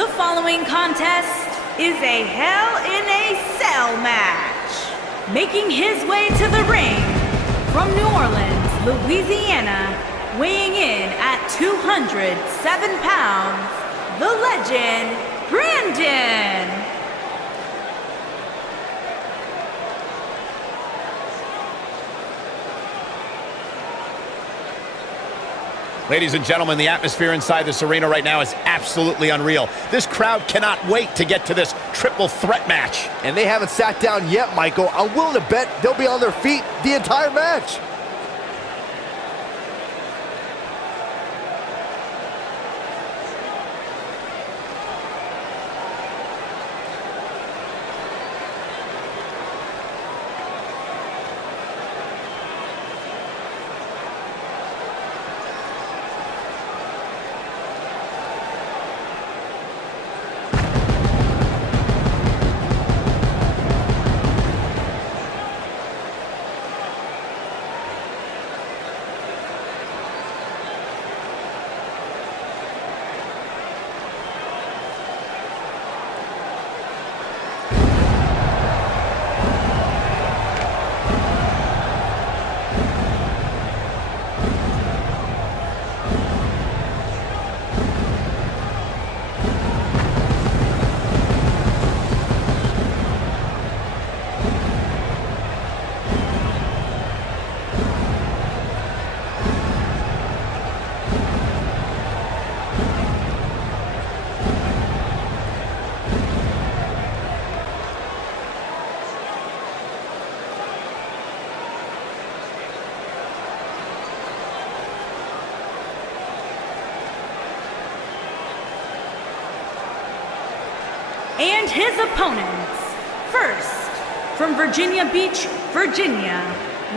The following contest is a Hell in a Cell match. Making his way to the ring from New Orleans, Louisiana, weighing in at 207 pounds, the legend, Brandon. Ladies and gentlemen, the atmosphere inside this arena right now is absolutely unreal. This crowd cannot wait to get to this triple threat match. And they haven't sat down yet, Michael. I'm willing to bet they'll be on their feet the entire match. And his opponents, first, from Virginia Beach, Virginia,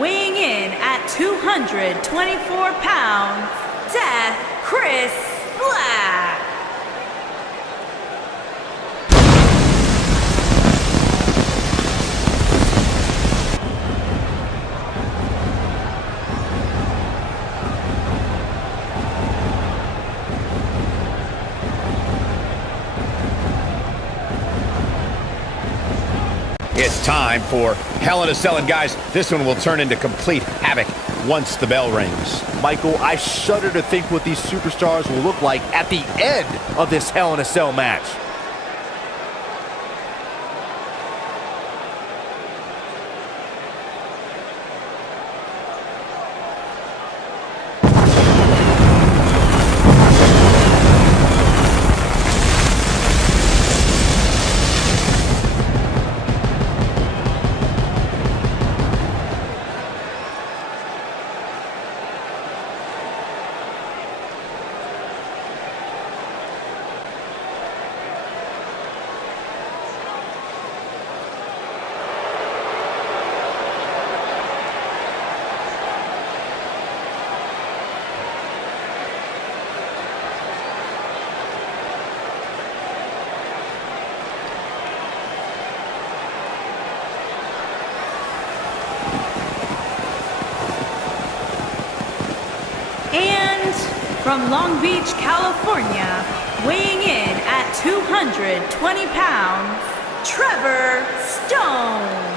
weighing in at 224 pounds, Death Chris Black. It's time for Hell in a Cell, and guys, this one will turn into complete havoc once the bell rings. Michael, I shudder to think what these superstars will look like at the end of this Hell in a Cell match. And from Long Beach, California, weighing in at 220 pounds, Trevor Stone.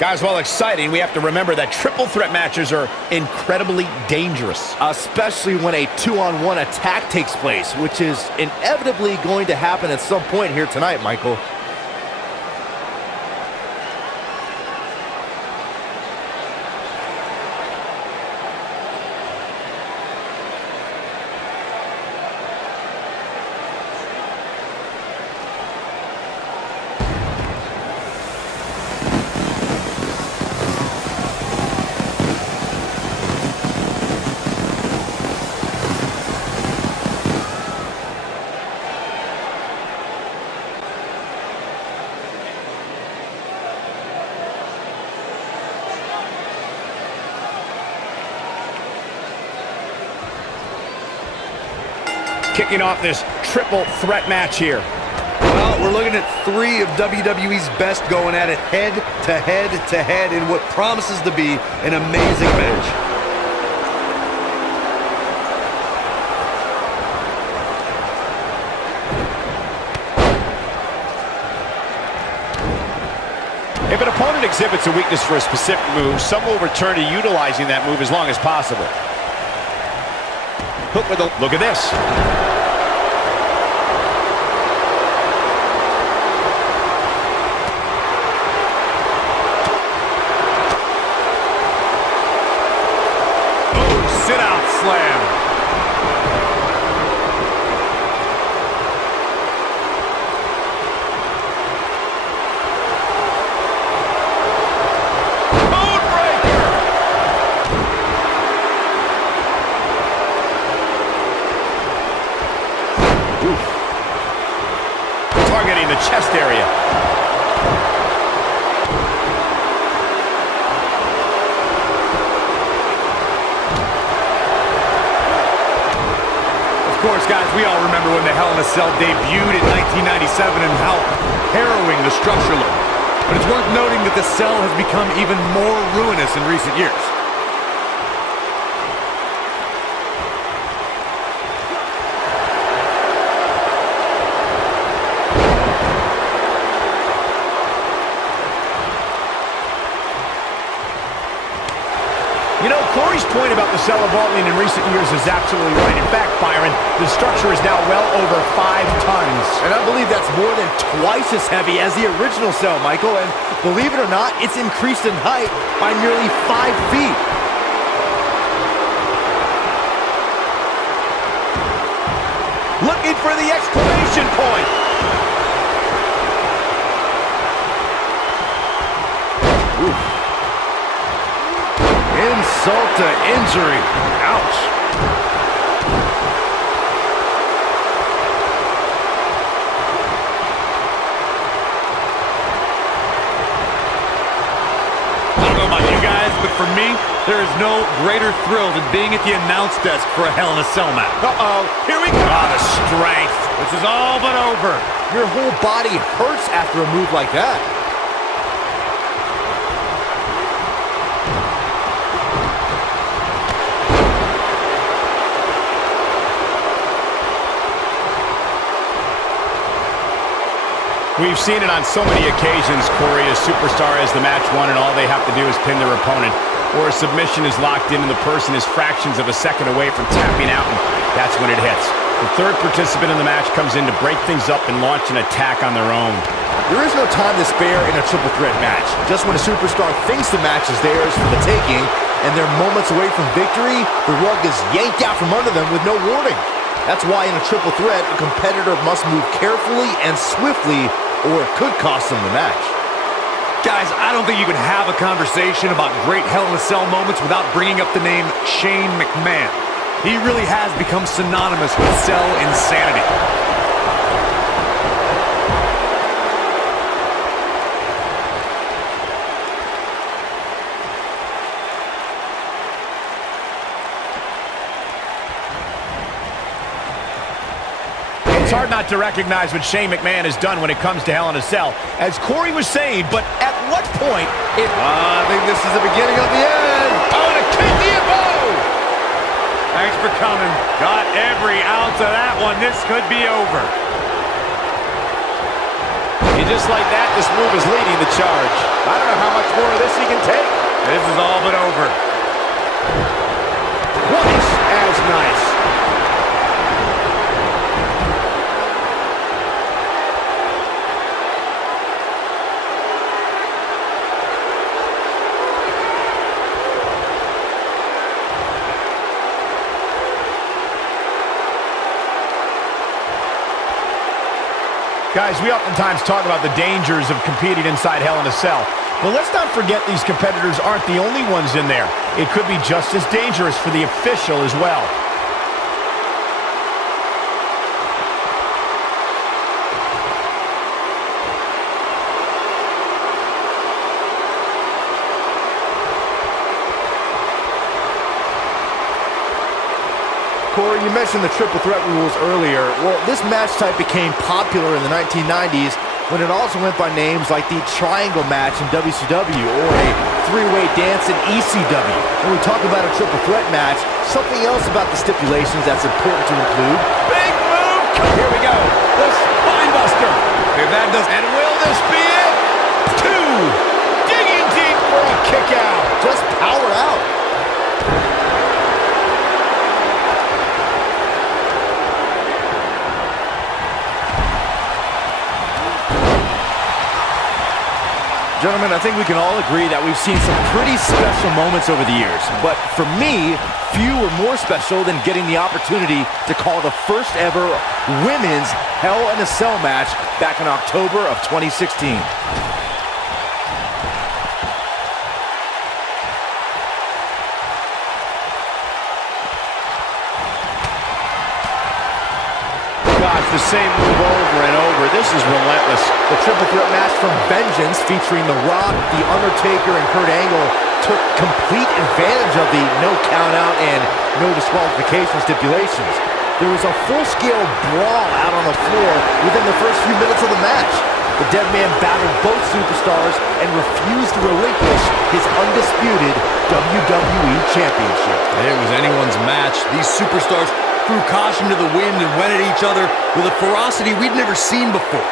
Guys, while exciting, we have to remember that triple threat matches are incredibly dangerous. Especially when a two-on-one attack takes place, which is inevitably going to happen at some point here tonight, Michael. Kicking off this triple threat match here. Well, we're looking at 3 of WWE's best going at it head to head to head in what promises to be an amazing match. If an opponent exhibits a weakness for a specific move, some will return to utilizing that move as long as possible. Hook with a look at this. Oh, sit-out slam. Targeting the chest area. Of course, guys, we all remember when the Hell in a Cell debuted in 1997 and how harrowing the structure looked. But it's worth noting that the cell has become even more ruinous in recent years. You know, Corey's point about the cell evolving in recent years is absolutely right. In fact, Byron, the structure is now well over 5 tons. And I believe that's more than twice as heavy as the original cell, Michael. And believe it or not, it's increased in height by nearly 5 feet. Looking for the exclamation point. Oof. Insult to injury. Ouch. I don't know about you guys, but for me, there is no greater thrill than being at the announce desk for a Hell in a Cell match. Uh-oh, here we go. Ah, the strength. This is all but over. Your whole body hurts after a move like that. We've seen it on so many occasions, Corey. A superstar has the match won and all they have to do is pin their opponent. Or a submission is locked in and the person is fractions of a second away from tapping out, and that's when it hits. The third participant in the match comes in to break things up and launch an attack on their own. There is no time to spare in a triple threat match. Just when a superstar thinks the match is theirs for the taking and they're moments away from victory, the rug is yanked out from under them with no warning. That's why in a triple threat, a competitor must move carefully and swiftly, or it could cost them the match. Guys, I don't think you can have a conversation about great Hell in a Cell moments without bringing up the name Shane McMahon. He really has become synonymous with cell insanity. It's hard not to recognize what Shane McMahon has done when it comes to Hell in a Cell. As Corey was saying, but at what point it... I think this is the beginning of the end. Oh, and a kick the bow! Thanks for coming. Got every ounce of that one. This could be over. And just like that, this move is leading the charge. I don't know how much more of this he can take. This is all but over. Twice as nice. Guys, we oftentimes talk about the dangers of competing inside Hell in a Cell. But let's not forget these competitors aren't the only ones in there. It could be just as dangerous for the official as well. Corey, you mentioned the triple threat rules earlier. Well, this match type became popular in the 1990s when it also went by names like the triangle match in WCW or a three-way dance in ECW. When we talk about a triple threat match, something else about the stipulations that's important to include. Big move! Here we go. The Spinebuster. If that does, and will this be it? 2. Digging deep for a kick out. Just power out. Gentlemen, I think we can all agree that we've seen some pretty special moments over the years. But for me, few were more special than getting the opportunity to call the first ever women's Hell in a Cell match back in October of 2016. Gosh, the same move over and over. This is relentless. The triple threat match from Vengeance featuring The Rock, The Undertaker, and Kurt Angle took complete advantage of the no count out and no disqualification stipulations. There was a full-scale brawl out on the floor within the first few minutes of the match. The Dead Man battled both superstars and refused to relinquish his undisputed WWE Championship. It was anyone's match. These superstars threw caution to the wind and went at each other with a ferocity we'd never seen before.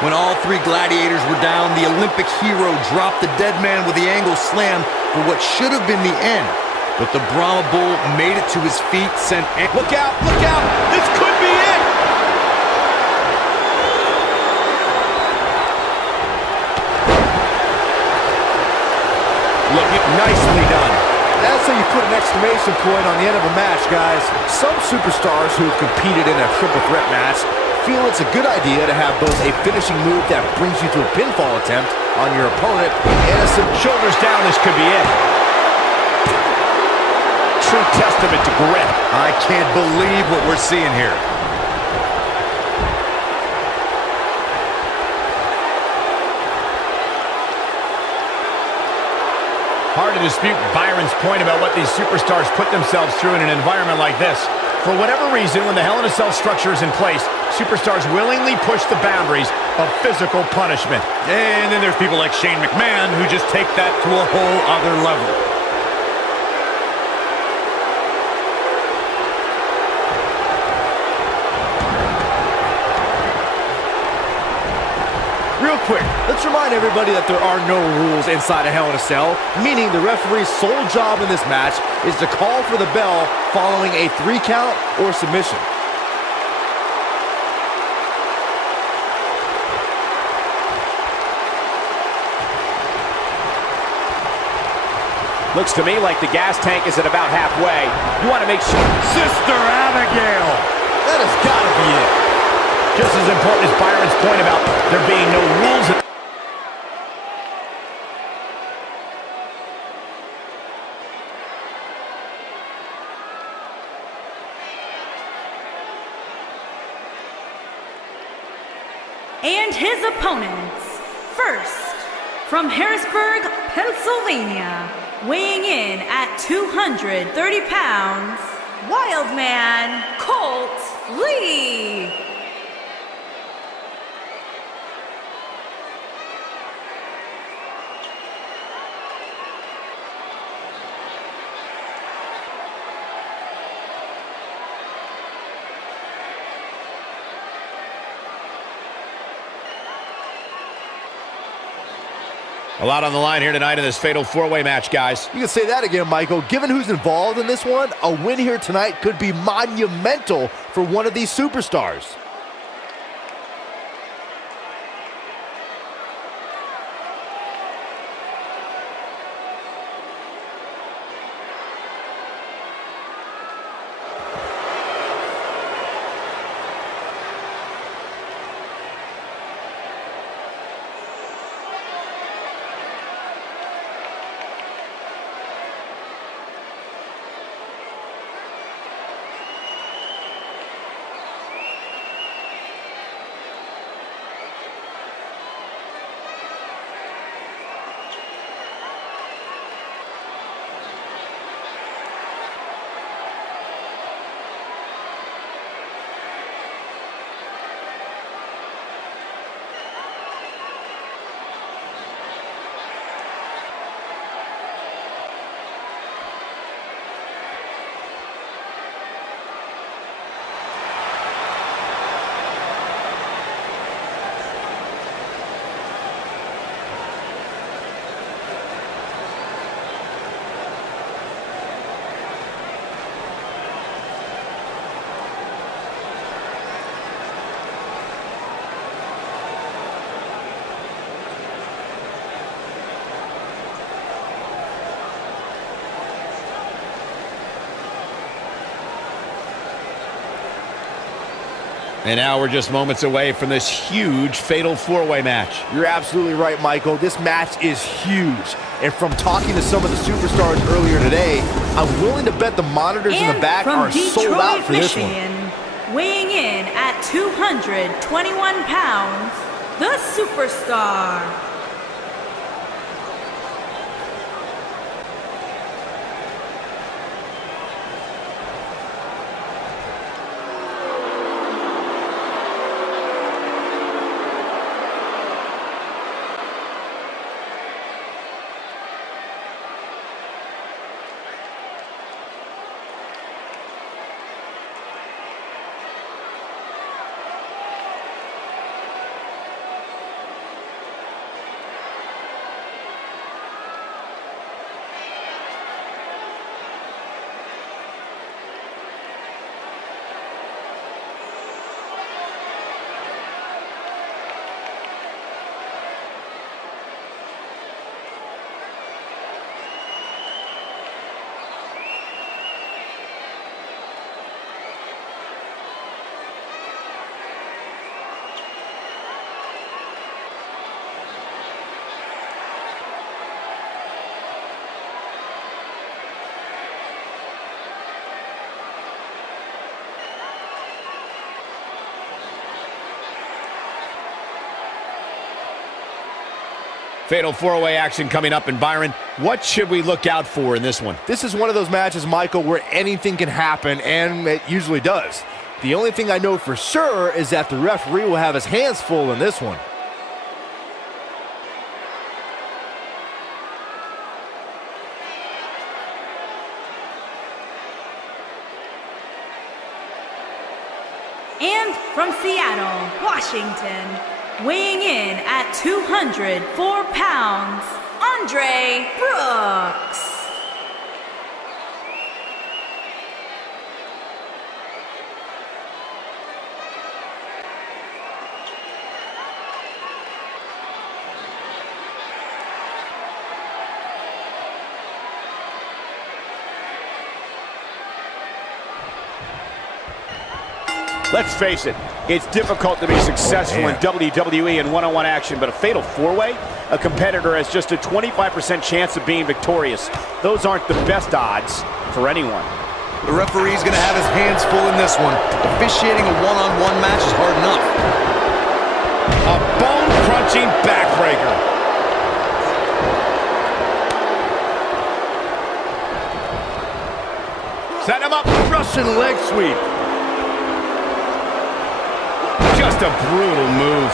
When all three gladiators were down, the Olympic hero dropped the Dead Man with the angle slam for what should have been the end. But the Brahma Bull made it to his feet, sent... Look out, look out! This could be it! Look, nicely done. That's how you put an exclamation point on the end of a match, guys. Some superstars who have competed in a triple threat match feel it's a good idea to have both a finishing move that brings you to a pinfall attempt on your opponent and some Shoulders down, this could be it. True testament to grit. I can't believe what we're seeing here. Hard to dispute Byron's point about what these superstars put themselves through in an environment like this. For whatever reason, when the Hell in a Cell structure is in place, superstars willingly push the boundaries of physical punishment. And then there's people like Shane McMahon who just take that to a whole other level. Real quick, let's remind everybody that there are no rules inside a Hell in a Cell, meaning the referee's sole job in this match is to call for the bell following a 3 count or submission. Looks to me like the gas tank is at about halfway. You want to make sure... Sister Abigail! That has got to be it. Just as important as Byron's point about there being no rules. And his opponents, first, from Harrisburg, Pennsylvania, weighing in at 230 pounds, Wildman Colt Lee. A lot on the line here tonight in this fatal four-way match, guys. You can say that again, Michael. Given who's involved in this one, a win here tonight could be monumental for one of these superstars. And now we're just moments away from this huge fatal four-way match. You're absolutely right, Michael. This match is huge. And from talking to some of the superstars earlier today, I'm willing to bet the monitors in the back are sold out for this one. Weighing in at 221 pounds, the Superstar. Fatal four-way action coming up. And Byron, what should we look out for in this one? This is one of those matches, Michael, where anything can happen, and it usually does. The only thing I know for sure is that the referee will have his hands full in this one. And from Seattle, Washington, weighing in at 204 pounds, Andre Brooks. Let's face it, it's difficult to be successful in WWE and one-on-one action, but a fatal four-way? A competitor has just a 25% chance of being victorious. Those aren't the best odds for anyone. The referee's going to have his hands full in this one. Officiating a one-on-one match is hard enough. A bone-crunching backbreaker. Set him up. Russian leg sweep. Just a brutal move.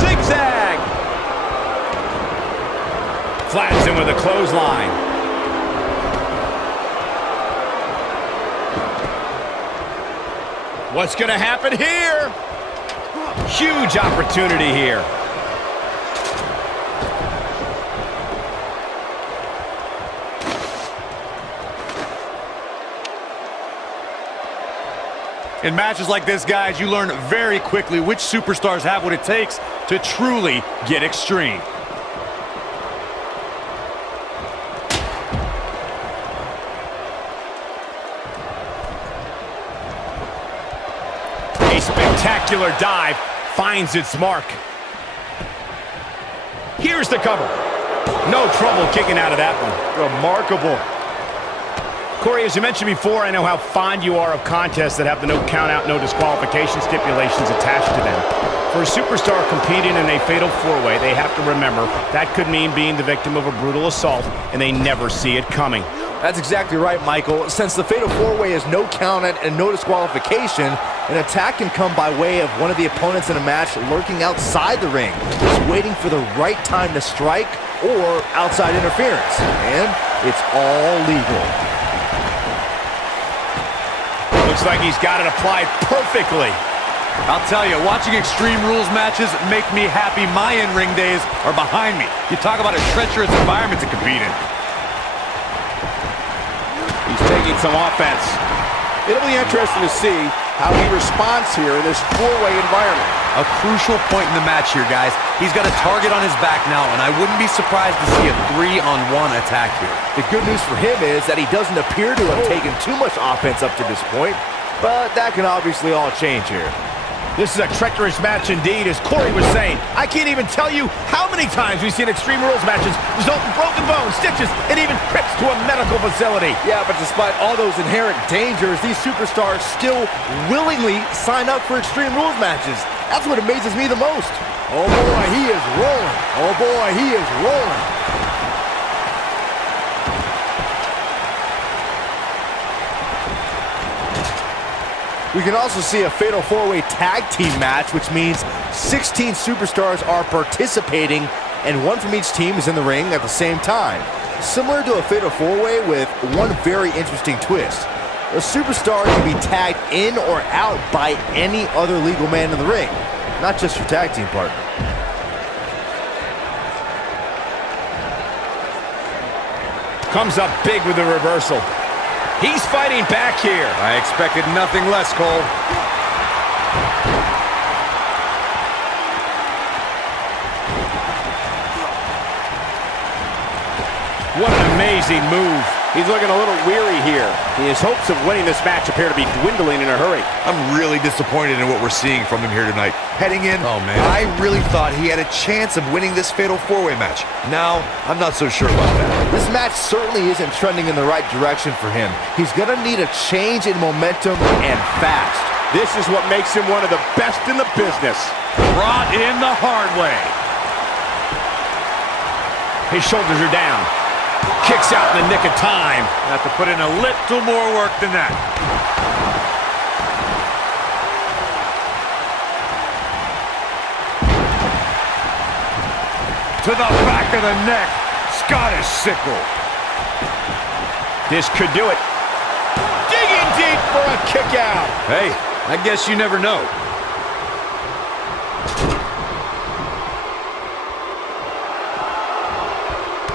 Zigzag. Flattens him with a clothesline. What's going to happen here? Huge opportunity here. In matches like this, guys, you learn very quickly which superstars have what it takes to truly get extreme. A spectacular dive finds its mark. Here's the cover. No trouble kicking out of that one. Remarkable. Corey, as you mentioned before, I know how fond you are of contests that have the no count-out, no disqualification stipulations attached to them. For a superstar competing in a fatal four-way, they have to remember that could mean being the victim of a brutal assault, and they never see it coming. That's exactly right, Michael. Since the fatal four-way is no count-out and no disqualification, an attack can come by way of one of the opponents in a match lurking outside the ring, just waiting for the right time to strike or outside interference. And it's all legal. Looks like he's got it applied perfectly. I'll tell you, watching Extreme Rules matches make me happy my in-ring days are behind me. You talk about a treacherous environment to compete in. He's taking some offense. It'll be interesting to see how he responds here in this four-way environment. A crucial point in the match here, guys. He's got a target on his back now, and I wouldn't be surprised to see a 3-on-1 attack here. The good news for him is that he doesn't appear to have taken too much offense up to this point, but that can obviously all change here. This is a treacherous match indeed, as Corey was saying. I can't even tell you how many times we've seen Extreme Rules matches result in broken bones, stitches, and even trips to a medical facility. Yeah, but despite all those inherent dangers, these superstars still willingly sign up for Extreme Rules matches. That's what amazes me the most. Oh boy, he is rolling. Oh boy, he is rolling. We can also see a fatal four-way tag team match, which means 16 superstars are participating, and one from each team is in the ring at the same time. Similar to a fatal four-way with one very interesting twist. A superstar can be tagged in or out by any other legal man in the ring, not just your tag team partner. Comes up big with the reversal. He's fighting back here. I expected nothing less, Cole. What an amazing move. He's looking a little weary here. His hopes of winning this match appear to be dwindling in a hurry. I'm really disappointed in what we're seeing from him here tonight. Heading in, I really thought he had a chance of winning this fatal four-way match. Now, I'm not so sure about that. This match certainly isn't trending in the right direction for him. He's gonna need a change in momentum, and fast. This is what makes him one of the best in the business. Brought in the hard way. His shoulders are down. Kicks out in the nick of time. Have to put in a little more work than that. To the back of the neck. Scottish sickle. This could do it. Digging deep for a kick out. Hey, I guess you never know.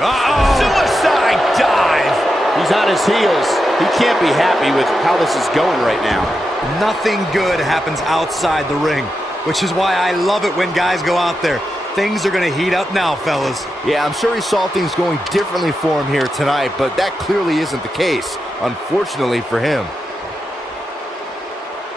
Uh-oh! Suicide dive! He's on his heels. He can't be happy with how this is going right now. Nothing good happens outside the ring, which is why I love it when guys go out there. Things are going to heat up now, fellas. Yeah, I'm sure he saw things going differently for him here tonight, but that clearly isn't the case, unfortunately for him.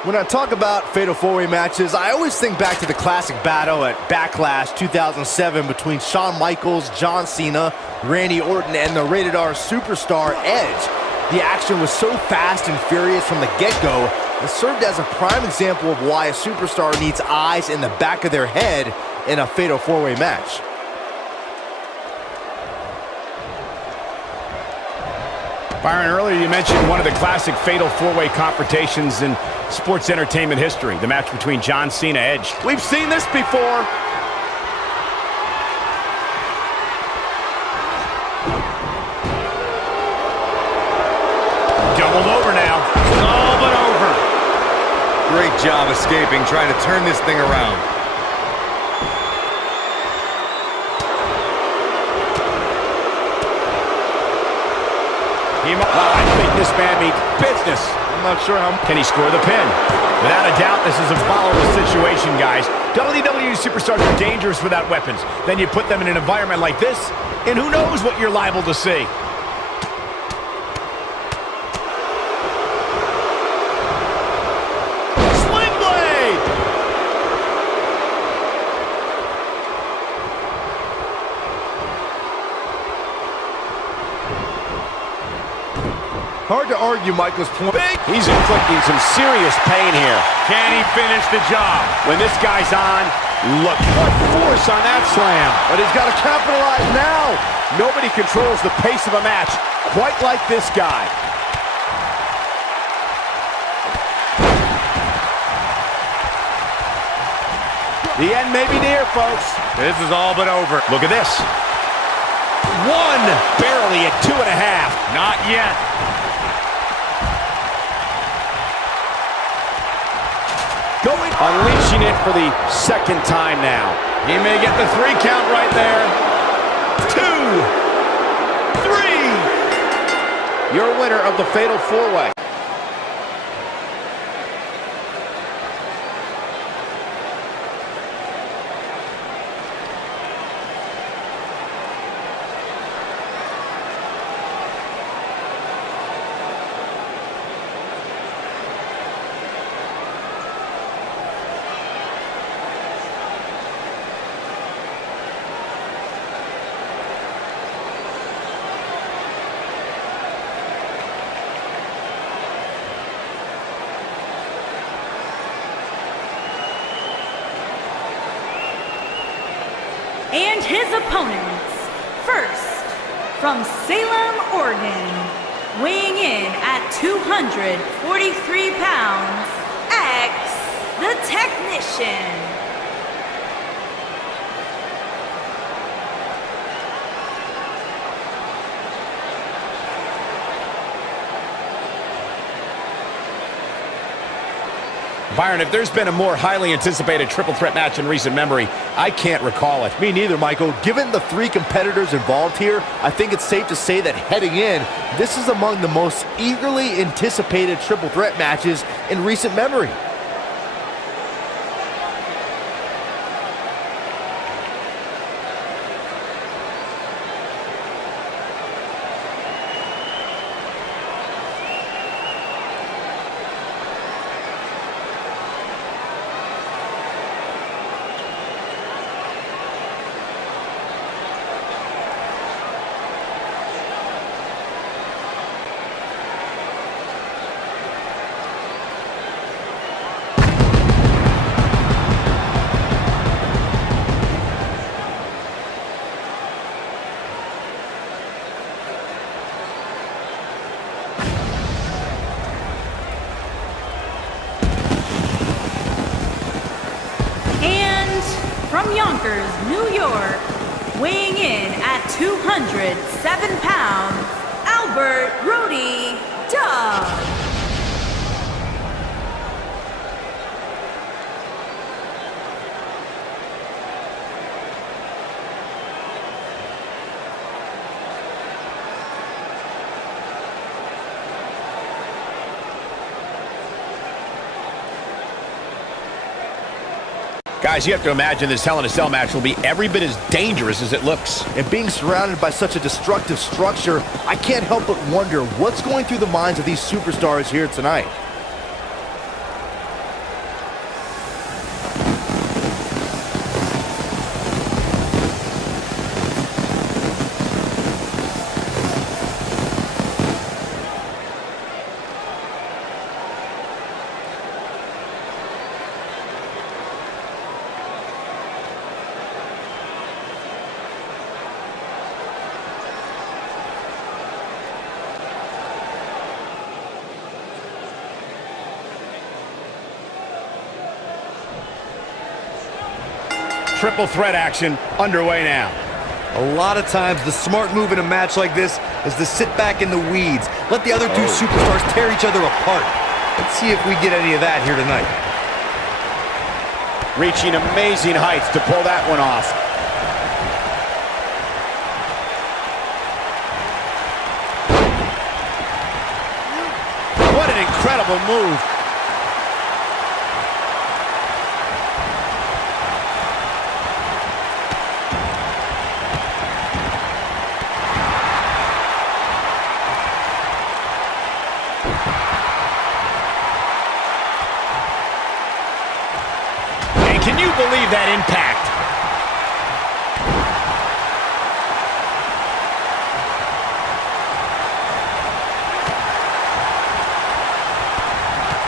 When I talk about fatal four-way matches, I always think back to the classic battle at Backlash 2007 between Shawn Michaels, John Cena, Randy Orton, and the Rated R superstar Edge. The action was so fast and furious from the get-go, it served as a prime example of why a superstar needs eyes in the back of their head in a fatal four-way match. Byron, earlier you mentioned one of the classic fatal four-way confrontations in sports entertainment history, the match between John Cena and Edge. We've seen this before. Doubled over now. All but over. Great job escaping, trying to turn this thing around. I think this man means business. I'm not sure how. Can he score the pin? Without a doubt, this is a volatile situation, guys. WWE superstars are dangerous without weapons. Then you put them in an environment like this, and who knows what you're liable to see. Sling blade! Hard to argue Michael's point. He's inflicting some serious pain here. Can he finish the job? When this guy's on, look, what force on that slam. But he's got to capitalize now. Nobody controls the pace of a match quite like this guy. The end may be near, folks. This is all but over. Look at this. One, barely at 2.5. Not yet. Unleashing it for the second time now. He may get the 3 count right there. 2, 3. Your winner of the Fatal 4-Way. his opponents. First, from Salem, Oregon, weighing in at 243 pounds, X, the Technician. Byron, if there's been a more highly anticipated triple threat match in recent memory, I can't recall it. Me neither, Michael. Given the three competitors involved here, I think it's safe to say that heading in, this is among the most eagerly anticipated triple threat matches in recent memory. From Yonkers, New York, weighing in at 207 pounds, Albert Brody Dub. Guys, you have to imagine this Hell in a Cell match will be every bit as dangerous as it looks. And being surrounded by such a destructive structure, I can't help but wonder what's going through the minds of these superstars here tonight. Triple threat action underway now. A lot of times, the smart move in a match like this is to sit back in the weeds. Let the other two superstars tear each other apart. Let's see if we get any of that here tonight. Reaching amazing heights to pull that one off. What an incredible move. Can you believe that impact?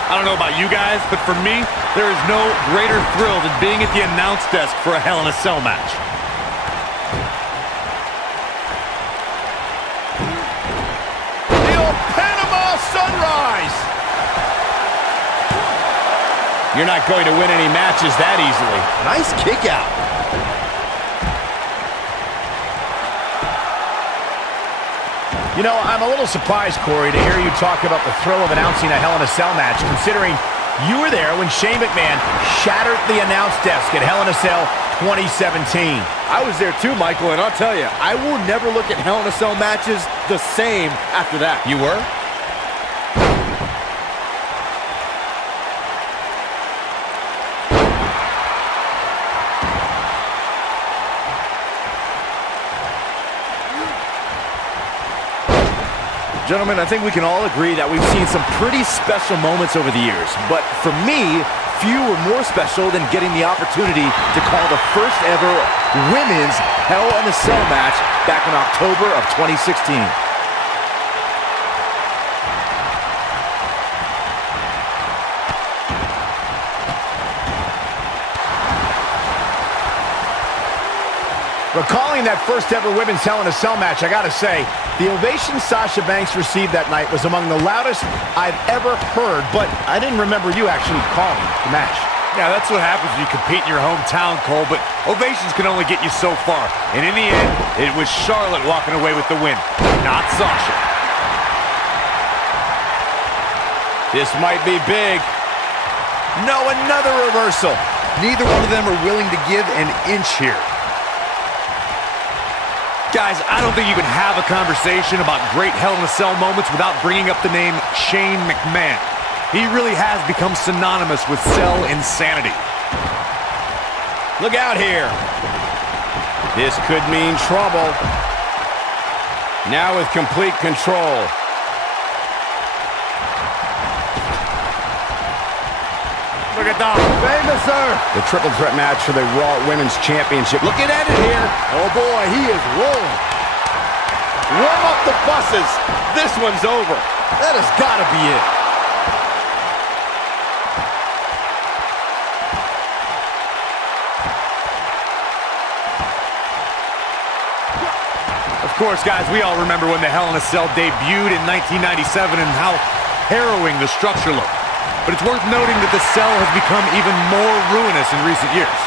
I don't know about you guys, but for me, there is no greater thrill than being at the announce desk for a Hell in a Cell match. The old Panama Sunrise! You're not going to win any matches that easily. Nice kick out. You know, I'm a little surprised, Corey, to hear you talk about the thrill of announcing a Hell in a Cell match, considering you were there when Shane McMahon shattered the announce desk at Hell in a Cell 2017. I was there too, Michael, and I'll tell you, I will never look at Hell in a Cell matches the same after that. You were? Gentlemen, I think we can all agree that we've seen some pretty special moments over the years. But for me, few were more special than getting the opportunity to call the first ever women's Hell in a Cell match back in October of 2016. Recalling that first ever Women's Hell in a Cell match, I gotta say, the ovation Sasha Banks received that night was among the loudest I've ever heard, but I didn't remember you actually calling the match. Yeah, that's what happens when you compete in your hometown, Cole, but ovations can only get you so far. And in the end, it was Charlotte walking away with the win, not Sasha. This might be big. No, another reversal. Neither one of them are willing to give an inch here. Guys, I don't think you can have a conversation about great Hell in a Cell moments without bringing up the name Shane McMahon. He really has become synonymous with cell insanity. Look out here. This could mean trouble. Now with complete control. Look at that. Famous, sir. The triple threat match for the Raw Women's Championship. Looking at it here. Oh, boy, he is rolling. Warm up the buses. This one's over. That has got to be it. Of course, guys, we all remember when the Hell in a Cell debuted in 1997 and how harrowing the structure looked. But it's worth noting that the cell has become even more ruinous in recent years.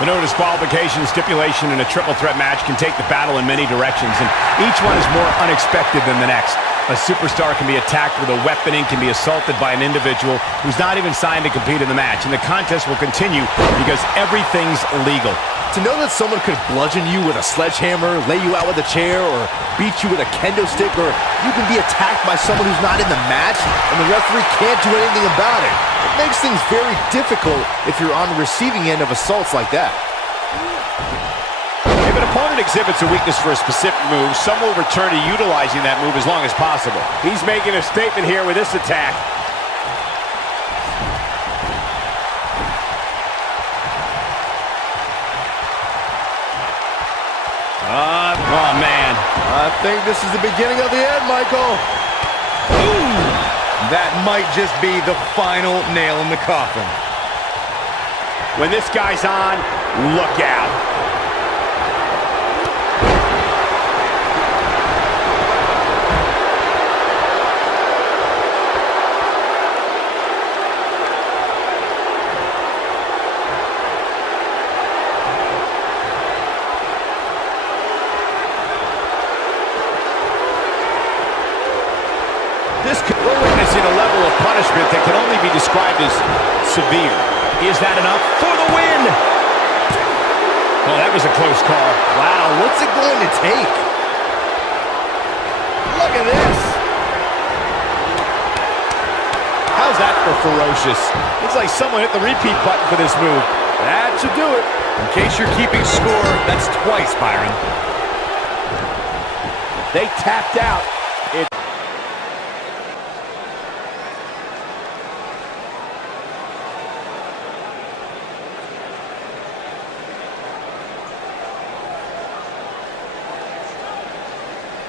The no disqualification stipulation in a triple threat match can take the battle in many directions, and each one is more unexpected than the next. A superstar can be attacked with a weapon and can be assaulted by an individual who's not even signed to compete in the match, and the contest will continue because everything's legal. To know that someone could bludgeon you with a sledgehammer, lay you out with a chair, or beat you with a kendo stick, or you can be attacked by someone who's not in the match, and the referee can't do anything about it. It makes things very difficult if you're on the receiving end of assaults like that. If an opponent exhibits a weakness for a specific move, some will return to utilizing that move as long as possible. He's making a statement here with this attack. Oh, man. I think this is the beginning of the end, Michael. Ooh, that might just be the final nail in the coffin. When this guy's on, look out. We're witnessing a level of punishment that can only be described as severe. Is that enough for the win? Well, that was a close call. Wow, what's it going to take? Look at this. How's that for ferocious? Looks like someone hit the repeat button for this move. That should do it. In case you're keeping score, that's twice, Byron. They tapped out.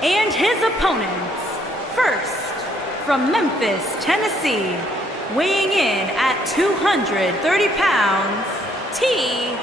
And his opponents, first, from Memphis, Tennessee, weighing in at 230 pounds, TJB.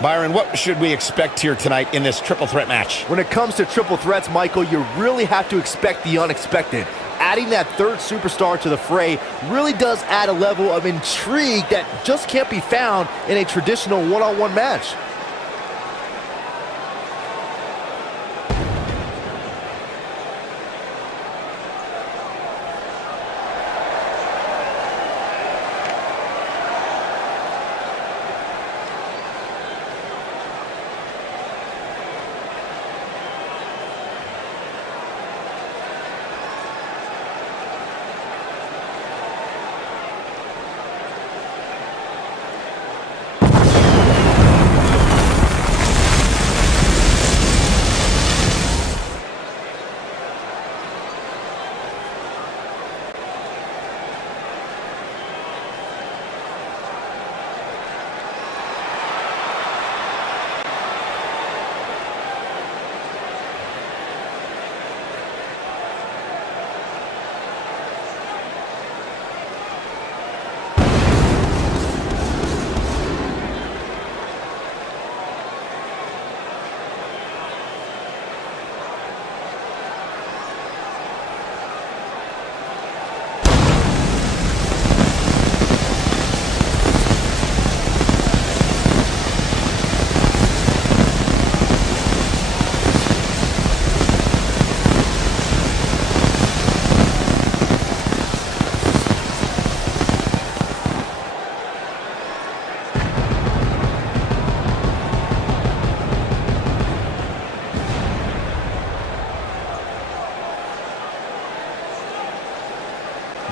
Byron, what should we expect here tonight in this triple threat match? When it comes to triple threats, Michael, you really have to expect the unexpected. adding that third superstar to the fray really does add a level of intrigue that just can't be found in a traditional one-on-one match.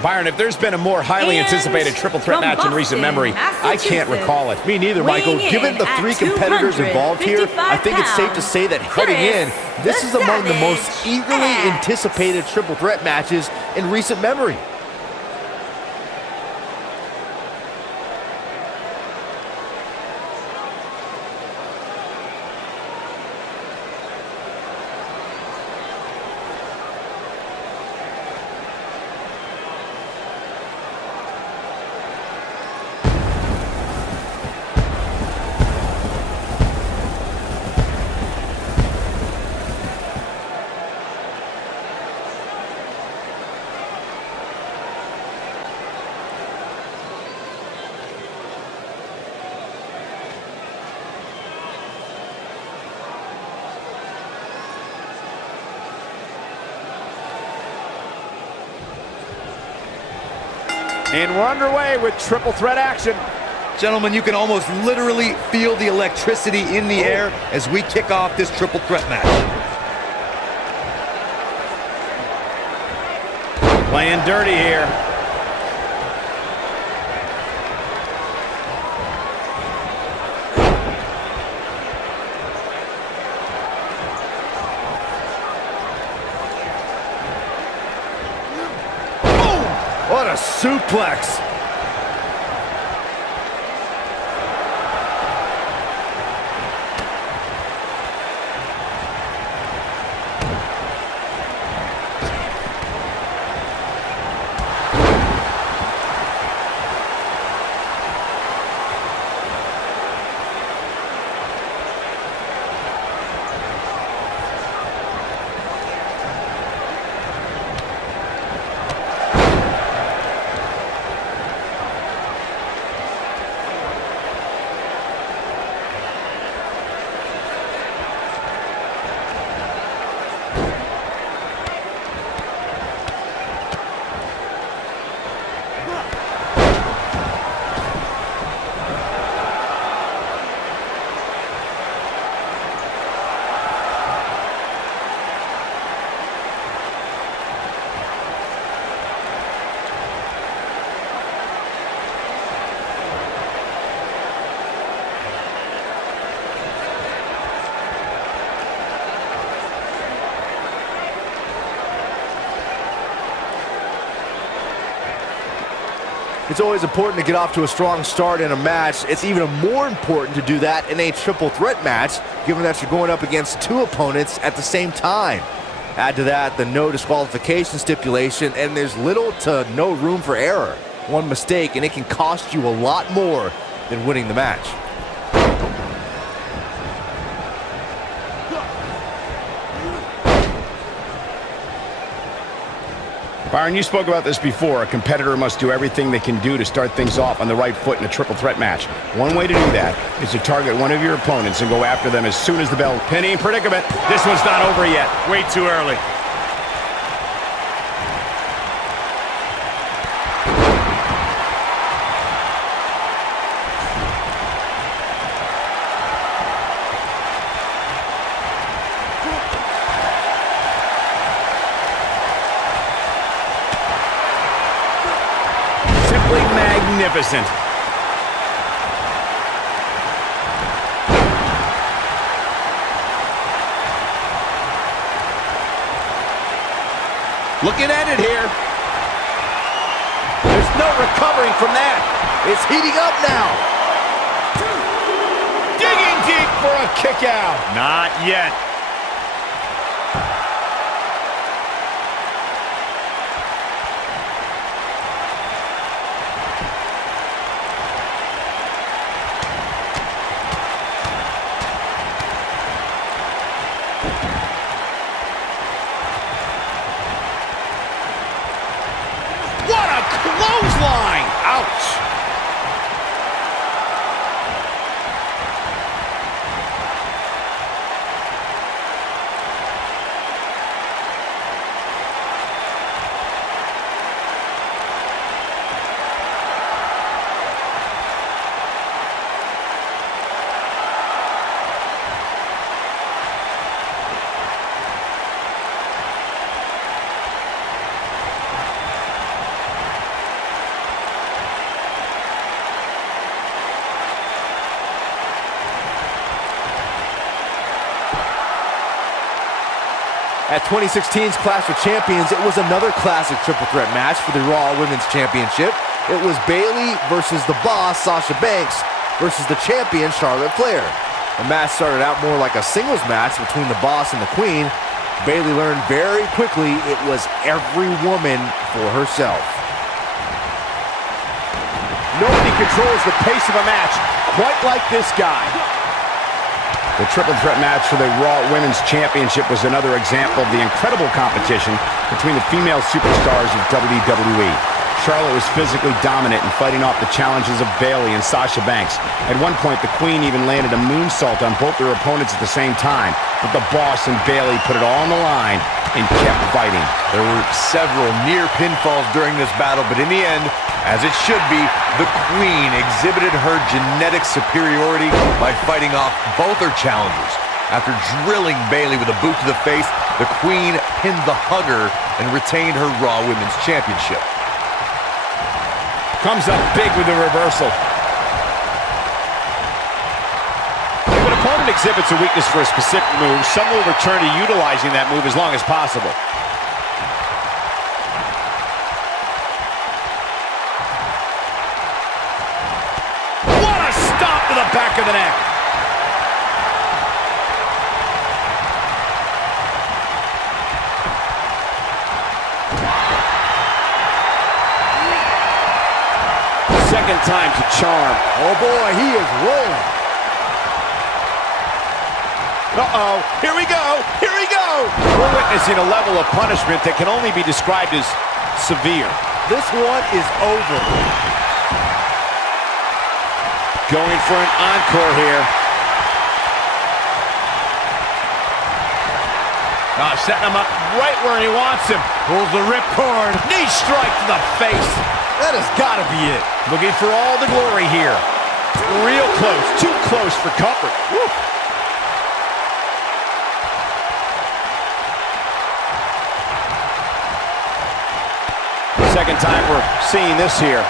Byron, if there's been a more highly And anticipated triple threat from match in recent Boston, memory, I can't Massachusetts, recall it. Me neither, Michael. weighing Given in the at three competitors involved here, I think it's safe to say that heading in, this is among the most Savage eagerly X. anticipated triple threat matches in recent memory. And we're underway with triple threat action. Gentlemen, you can almost literally feel the electricity in the air as we kick off this triple threat match. Playing dirty here. What a suplex! It's always important to get off to a strong start in a match. It's even more important to do that in a triple threat match, given that you're going up against two opponents at the same time. Add to that the no disqualification stipulation, and there's little to no room for error. One mistake, and it can cost you a lot more than winning the match. Byron, you spoke about this before. A competitor must do everything they can do to start things off on the right foot in a triple threat match. One way to do that is to target one of your opponents and go after them as soon as the bell. Pinning predicament. This one's not over yet. Way too early. Simply magnificent. Looking at it here. There's no recovering from that. It's heating up now. Digging deep for a kick out. Not yet. What a clothesline! Ouch! At 2016's Clash of Champions, it was another classic triple threat match for the Raw Women's Championship. It was Bayley versus the Boss, Sasha Banks, versus the champion, Charlotte Flair. The match started out more like a singles match between the Boss and the Queen. Bayley learned very quickly it was every woman for herself. Nobody controls the pace of a match quite like this guy. The triple threat match for the Raw Women's Championship was another example of the incredible competition between the female superstars of WWE. Charlotte was physically dominant in fighting off the challenges of Bayley and Sasha Banks. At one point, the Queen even landed a moonsault on both their opponents at the same time, but the Boss and Bayley put it all on the line and kept fighting. There were several near pinfalls during this battle, but in the end, as it should be, the Queen exhibited her genetic superiority by fighting off both her challengers. After drilling Bayley with a boot to the face, the Queen pinned the hugger and retained her Raw Women's Championship. Comes up big with the reversal. If an opponent exhibits a weakness for a specific move, some will return to utilizing that move as long as possible. What a stomp to the back of the neck. Second time to charm. Oh boy, he is rolling. Uh-oh, here we go, here we go! We're witnessing a level of punishment that can only be described as severe. This one is over. Going for an encore here. Setting him up right where he wants him. Pulls the ripcord. Knee strike to the face. That has got to be it. Looking for all the glory here. Real close, too close for comfort. Woo. Second time we're seeing this here.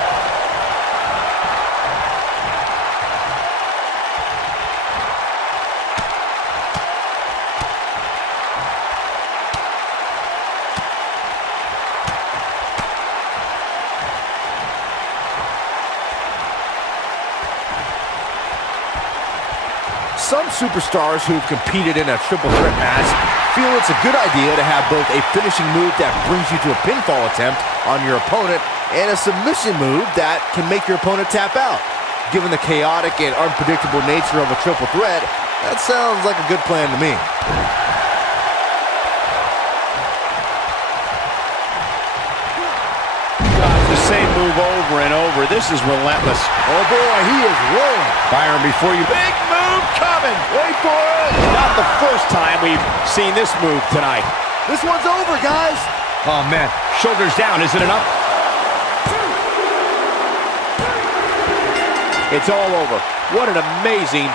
Some superstars who've competed in a triple threat match feel it's a good idea to have both a finishing move that brings you to a pinfall attempt on your opponent and a submission move that can make your opponent tap out. Given the chaotic and unpredictable nature of a triple threat, that sounds like a good plan to me. move over and over. This is relentless. Oh boy, he is rolling. Byron, before you... Big move coming. Wait for it. Not the first time we've seen this move tonight. This one's over, guys. Oh, man. Shoulders down. Is it enough? It's all over. What an amazing